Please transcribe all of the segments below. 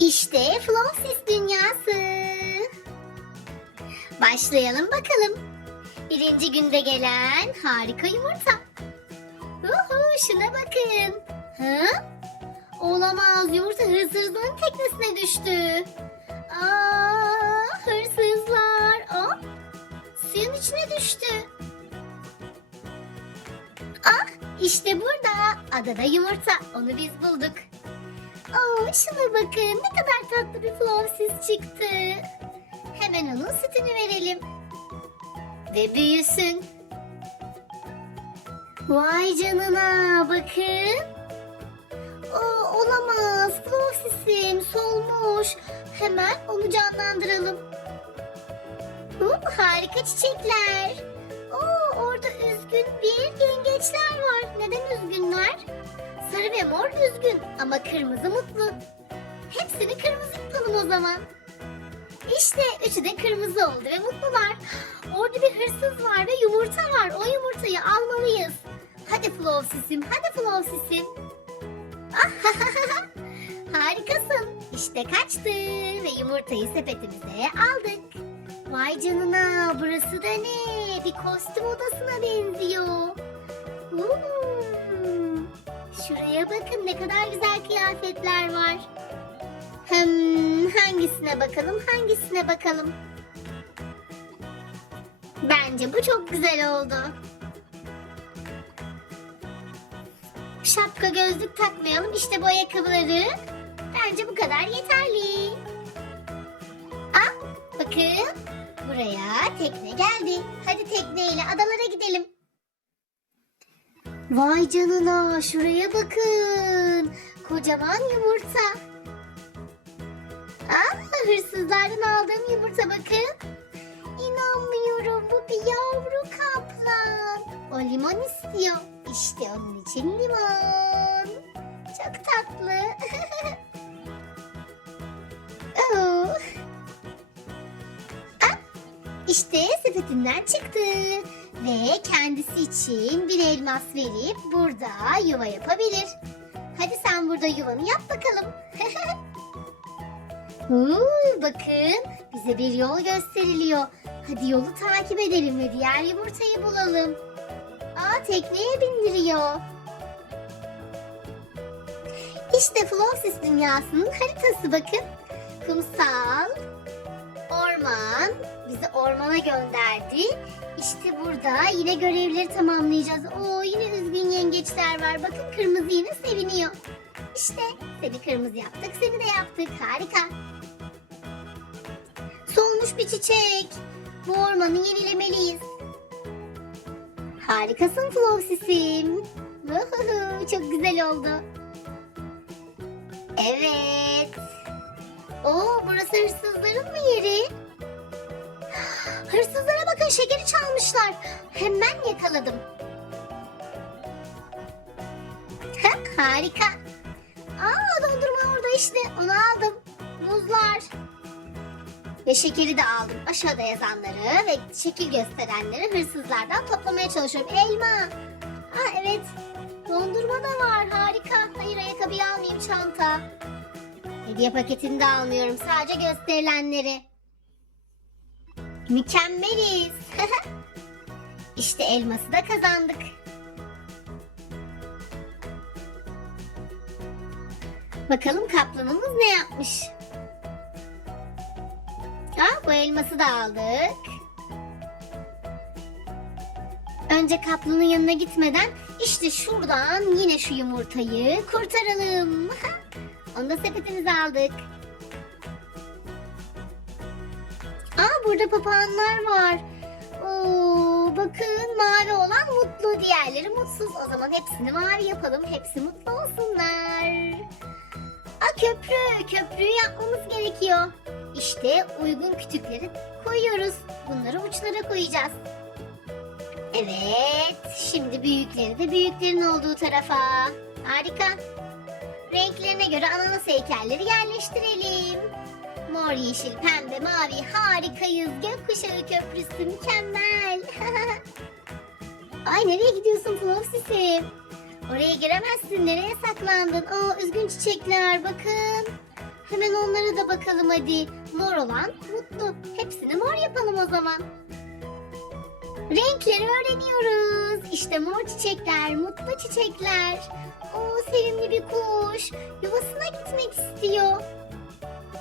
İşte Flopsis dünyası. Başlayalım bakalım. Birinci günde gelen harika yumurta. Uhu, şuna bakın. Hı? Olamaz yumurta hırsızlığın teknesine düştü. Aa, hırsızlar. Aa, suyun içine düştü. Ah işte burada adada yumurta. Onu biz bulduk. Aa, şuna bakın ne kadar tatlı bir flowsiz çıktı. Hemen onun sütünü verelim. Ve büyüsün. Vay canına bakın. Aa, olamaz. Flowsis'im solmuş. Hemen onu canlandıralım. Hop, harika çiçekler. Oo, orada üzgün bir yengeçler var. Ve mor üzgün ama kırmızı mutlu. Hepsini kırmızı yapalım o zaman. İşte üçü de kırmızı oldu ve mutlular. Orada bir hırsız var ve yumurta var. O yumurtayı almalıyız. Hadi Flowsis'im, hadi Flowsis'im. Harikasın. İşte kaçtı ve yumurtayı sepetimize aldık. Vay canına burası da ne? Bir kostüm odasına benziyor. Hmm. Şuraya bakın ne kadar güzel kıyafetler var. Hmm, hangisine bakalım hangisine bakalım. Bence bu çok güzel oldu. Şapka gözlük takmayalım işte bu ayakkabıları. Bence bu kadar yeterli. Ah bakın buraya tekne geldi. Hadi tekneyle adalara gidelim. Vay canına şuraya bakın. Kocaman yumurta. Aa, hırsızlardan aldığım yumurta bakın. İnanmıyorum bu bir yavru kaplan. O limon istiyor. İşte onun için limon. Çok tatlı. Oo. Ah, İşte sepetinden çıktı ve kendisi için bir elmas verip burada yuva yapabilir. Hadi sen burada yuvanı yap bakalım. Huu, bakın bize bir yol gösteriliyor. Hadi yolu takip edelim ve diğer yumurtayı bulalım. Aa tekneye bindiriyor. İşte Flopsis dünyasının haritası bakın. Kumsal, orman, bizi ormana gönderdi. İşte burada yine görevleri tamamlayacağız. Oo yine üzgün yengeçler var. Bakın kırmızı yine seviniyor. İşte seni kırmızı yaptık, seni de yaptık. Harika. Solmuş bir çiçek. Bu ormanı yenilemeliyiz. Harikasın Flowsis'im. Çok güzel oldu. Evet. Oo burası hırsızların mı yeri? Hırsızlara bakın şekeri çalmışlar. Hemen yakaladım. Heh, harika. Aa dondurma orada işte. Onu aldım. Muzlar. Ve şekeri de aldım. Aşağıda yazanları ve şekil gösterenleri hırsızlardan toplamaya çalışıyorum. Elma. Aa evet. Dondurma da var. Harika. Hayır ayakkabıyı almayayım çanta. Hediye paketini de almıyorum. Sadece gösterilenleri. Mükemmeliz. işte elması da kazandık. Bakalım kaplanımız ne yapmış? Aa, bu elması da aldık. Önce kaplanın yanına gitmeden işte şuradan yine şu yumurtayı kurtaralım. Onu da sepetimize aldık. Burada papağanlar var. Oo, bakın mavi olan mutlu, diğerleri mutsuz. O zaman hepsini mavi yapalım. Hepsi mutlu olsunlar. Aa köprü, köprüyü yapmamız gerekiyor. İşte uygun kütükleri koyuyoruz. Bunları uçlara koyacağız. Evet, şimdi büyükleri de büyüklerin olduğu tarafa. Harika. Renklerine göre ananas heykelleri yerleştirelim. Mor, yeşil, pembe, mavi harikayız. Gökkuşağı köprüsü mükemmel. Ay nereye gidiyorsun Flopsis'im? Oraya giremezsin. Nereye saklandın? Aa üzgün çiçekler bakın. Hemen onlara da bakalım hadi. Mor olan mutlu. Hepsini mor yapalım o zaman. Renkleri öğreniyoruz. İşte mor çiçekler, mutlu çiçekler. O sevimli bir kuş. Yuvasına gitmek istiyor.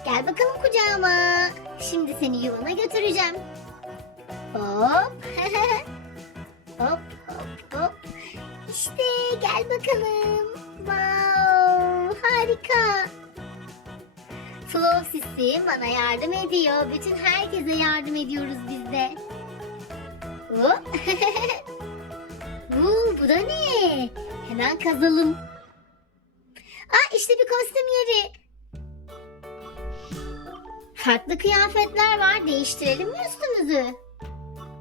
Gel bakalım kucağıma. Şimdi seni yuvana götüreceğim. Hop. hop hop hop. İşte gel bakalım. Wow, harika. Flopsis'im bana yardım ediyor. Bütün herkese yardım ediyoruz biz de. Hop. bu, bu da ne? Hemen kazalım. Aa işte bir kostüm yeri. Farklı kıyafetler var. Değiştirelim mi üstümüzü?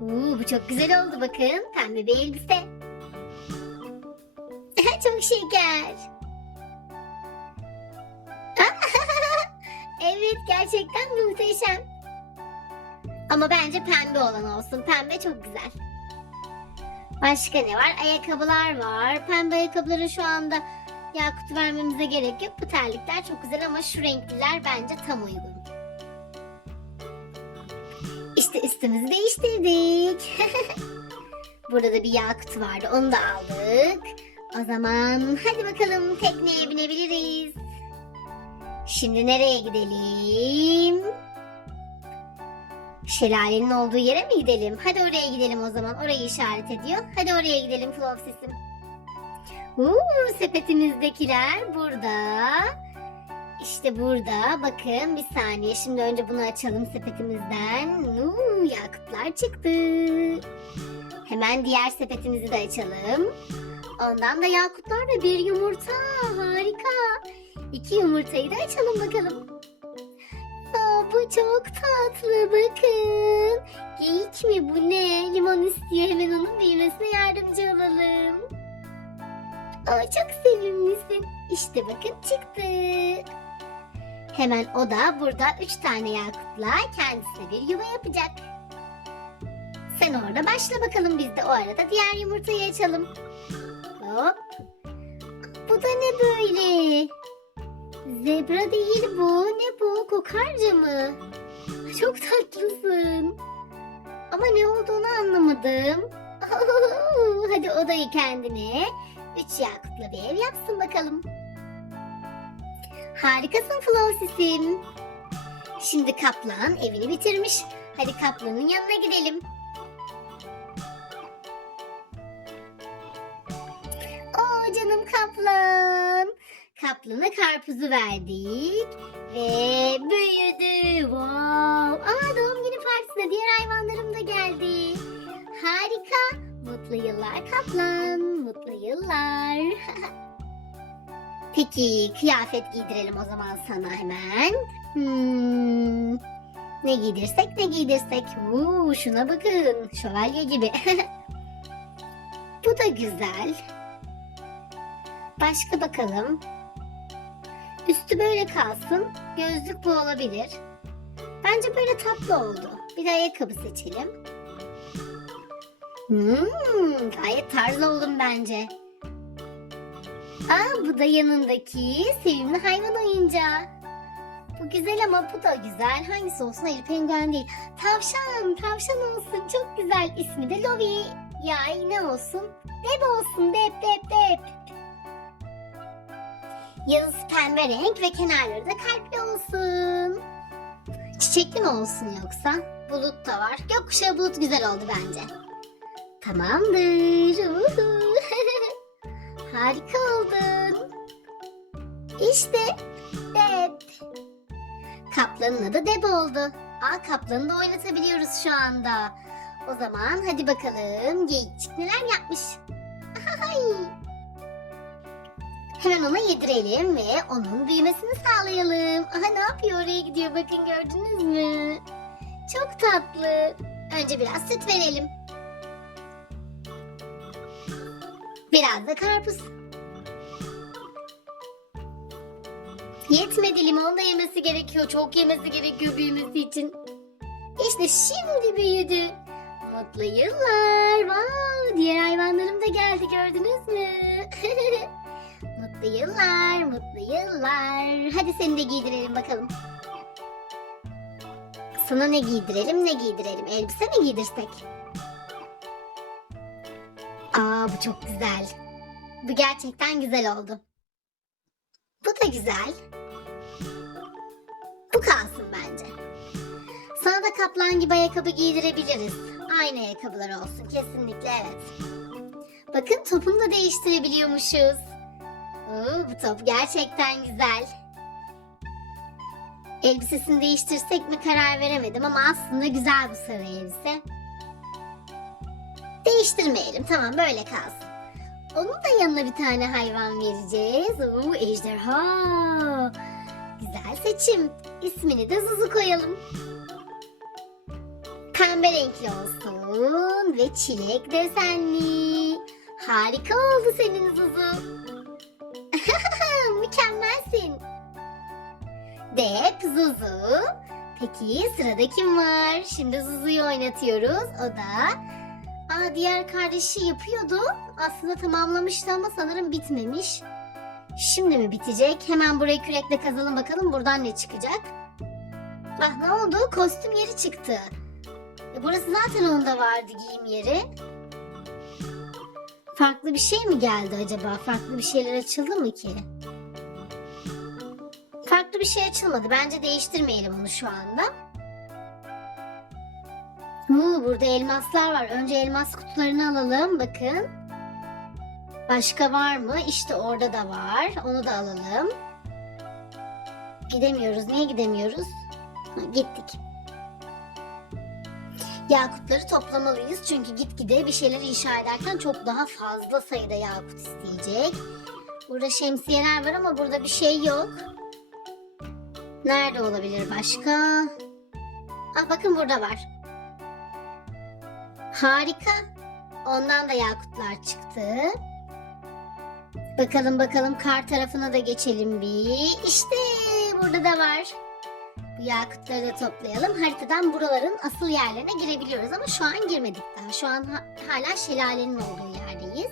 Oo, bu çok güzel oldu bakın. Pembe bir elbise. çok şeker. evet gerçekten muhteşem. Ama bence pembe olan olsun. Pembe çok güzel. Başka ne var? Ayakkabılar var. Pembe ayakkabılara şu anda yakut vermemize gerek yok. Bu terlikler çok güzel ama şu renkliler bence tam uygun. İşte üstümüzü değiştirdik. Burada da bir yakut vardı. Onu da aldık. O zaman hadi bakalım tekneye binebiliriz. Şimdi nereye gidelim? Şelalenin olduğu yere mi gidelim? Hadi oraya gidelim o zaman. Orayı işaret ediyor. Hadi oraya gidelim Flopsis'im. Uuu sepetimizdekiler burada. İşte burada. Bakın bir saniye. Şimdi önce bunu açalım sepetimizden. Uuu yakutlar çıktı. Hemen diğer sepetimizi de açalım. Ondan da yakutlar ve bir yumurta. Harika. İki yumurtayı da açalım bakalım. Aa, bu çok tatlı bakın. Geyik mi bu ne? Limon istiyor hemen onun büyümesine yardımcı olalım. Aa, çok sevimlisin. İşte bakın çıktı. Hemen o da burada üç tane yakutla kendisine bir yuva yapacak. Sen orada başla bakalım biz de o arada diğer yumurtayı açalım. Hop. Bu da ne böyle? Zebra değil bu. Ne bu? Kokarca mı? Çok tatlısın. Ama ne olduğunu anlamadım. Hadi odayı kendine. Üç yakutla bir ev yapsın bakalım. Harikasın Flossis'im. Şimdi kaplan evini bitirmiş. Hadi kaplanın yanına gidelim. Oo canım kaplan. Kaplana karpuzu verdik ve büyüdü. Wow. Aa doğum günü partisine diğer hayvanlarım da geldi. Harika. Mutlu yıllar kaplan. Mutlu yıllar. Peki kıyafet giydirelim o zaman sana hemen. Hmm, ne giydirsek ne giydirsek. Uuu, şuna bakın. Şövalye gibi. Bu da güzel. Başka bakalım. Üstü böyle kalsın. Gözlük bu olabilir. Bence böyle tatlı oldu. Bir de ayakkabı seçelim. Hmm, gayet tarzı oldum bence. Aa, bu da yanındaki sevimli hayvan oyuncağı. Bu güzel ama bu da güzel. Hangisi olsun? Hayır penguen değil. Tavşan, tavşan olsun. Çok güzel. İsmi de Lovi. Yay ne olsun? Deb olsun. Deb, deb, deb. Yazısı pembe renk ve kenarları da kalpli olsun. Çiçekli mi olsun yoksa? Bulut da var. Gökkuşağı bulut güzel oldu bence. Tamamdır. Uhu. Harika oldun. İşte Deb. Kaplanın adı Deb oldu. Aa kaplanı da oynatabiliyoruz şu anda. O zaman hadi bakalım geyikçik neler yapmış. Ay. Hemen ona yedirelim ve onun büyümesini sağlayalım. Aha ne yapıyor oraya gidiyor bakın gördünüz mü? Çok tatlı. Önce biraz süt verelim. Biraz da karpuz. Yetmedi limon da yemesi gerekiyor. Çok yemesi gerekiyor büyümesi için. İşte şimdi büyüdü. Mutlu yıllar. Wow, diğer hayvanlarım da geldi gördünüz mü? Mutlu yıllar, mutlu yıllar. Hadi seni de giydirelim bakalım. Sana ne giydirelim, ne giydirelim? Elbise mi giydirsek? Bu çok güzel. Bu gerçekten güzel oldu. Bu da güzel. Bu kalsın bence. Sana da kaplan gibi ayakkabı giydirebiliriz. Aynı ayakkabılar olsun kesinlikle evet. Bakın topunu da değiştirebiliyormuşuz. Oo, bu top gerçekten güzel. Elbisesini değiştirsek mi karar veremedim ama aslında güzel bu sarı elbise. Değiştirmeyelim tamam böyle kalsın. Onun da yanına bir tane hayvan vereceğiz. Oo, ejderha. Güzel seçim. İsmini de Zuzu koyalım. Pembe renkli olsun ve çilek desenli. Harika oldu senin Zuzu. Mükemmelsin. Dep, Zuzu. Peki sırada kim var? Şimdi Zuzu'yu oynatıyoruz. O da Aa, diğer kardeşi yapıyordu. Aslında tamamlamıştı ama sanırım bitmemiş. Şimdi mi bitecek? Hemen burayı kürekle kazalım bakalım buradan ne çıkacak. Ah ne oldu? Kostüm yeri çıktı. E, burası zaten onda vardı giyim yeri. Farklı bir şey mi geldi acaba? Farklı bir şeyler açıldı mı ki? Farklı bir şey açılmadı. Bence değiştirmeyelim onu şu anda. Huu, burada elmaslar var. Önce elmas kutularını alalım. Bakın. Başka var mı? İşte orada da var. Onu da alalım. Gidemiyoruz. Niye gidemiyoruz? Ha, gittik. Yakutları toplamalıyız çünkü gitgide bir şeyler inşa ederken çok daha fazla sayıda yakut isteyecek. Burada şemsiyeler var ama burada bir şey yok. Nerede olabilir başka? Ah bakın burada var. Harika. Ondan da yakutlar çıktı. Bakalım bakalım kar tarafına da geçelim bir. İşte burada da var. Bu yakutları da toplayalım. Haritadan buraların asıl yerlerine girebiliyoruz ama şu an girmedik daha. Şu an ha- hala şelalenin olduğu yerdeyiz.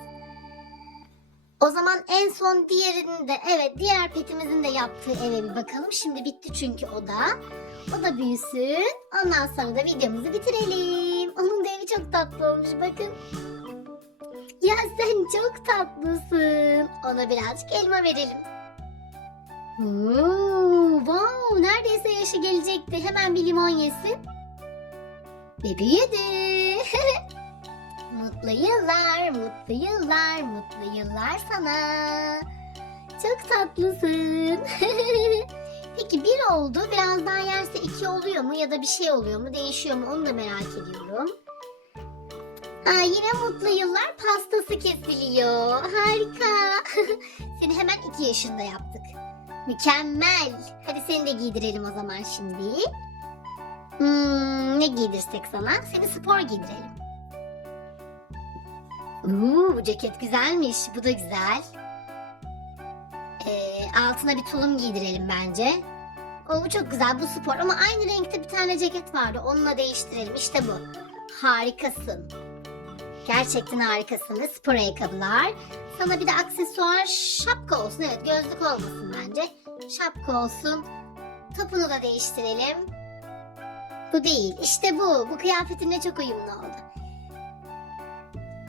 O zaman en son diğerinin de evet diğer petimizin de yaptığı eve bir bakalım. Şimdi bitti çünkü o da. O da büyüsün. Ondan sonra da videomuzu bitirelim. Onun da çok tatlı olmuş bakın. Ya sen çok tatlısın. Ona birazcık elma verelim. Oo, wow, neredeyse yaşı gelecekti. Hemen bir limon yesin. Ve büyüdü. mutlu yıllar, mutlu yıllar, mutlu yıllar sana. Çok tatlısın. Peki bir oldu. Biraz daha yerse iki oluyor mu ya da bir şey oluyor mu değişiyor mu onu da merak ediyorum. Aa, yine mutlu yıllar pastası kesiliyor. Harika. Seni hemen iki yaşında yaptık. Mükemmel. Hadi seni de giydirelim o zaman şimdi. Hmm, ne giydirsek sana? Seni spor giydirelim. Oo, bu ceket güzelmiş. Bu da güzel. Ee, altına bir tulum giydirelim bence. O bu çok güzel. Bu spor ama aynı renkte bir tane ceket vardı. Onunla değiştirelim. İşte bu. Harikasın. Gerçekten harikasın. Ve spor ayakkabılar. Sana bir de aksesuar şapka olsun. Evet gözlük olmasın bence. Şapka olsun. Topunu da değiştirelim. Bu değil. İşte bu. Bu kıyafetinle çok uyumlu oldu.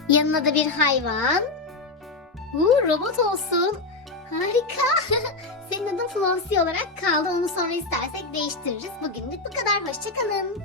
Yanına da bir hayvan. Uuu robot olsun. Harika. Senin adın Flossie olarak kaldı. Onu sonra istersek değiştiririz. Bugünlük bu kadar. Hoşçakalın.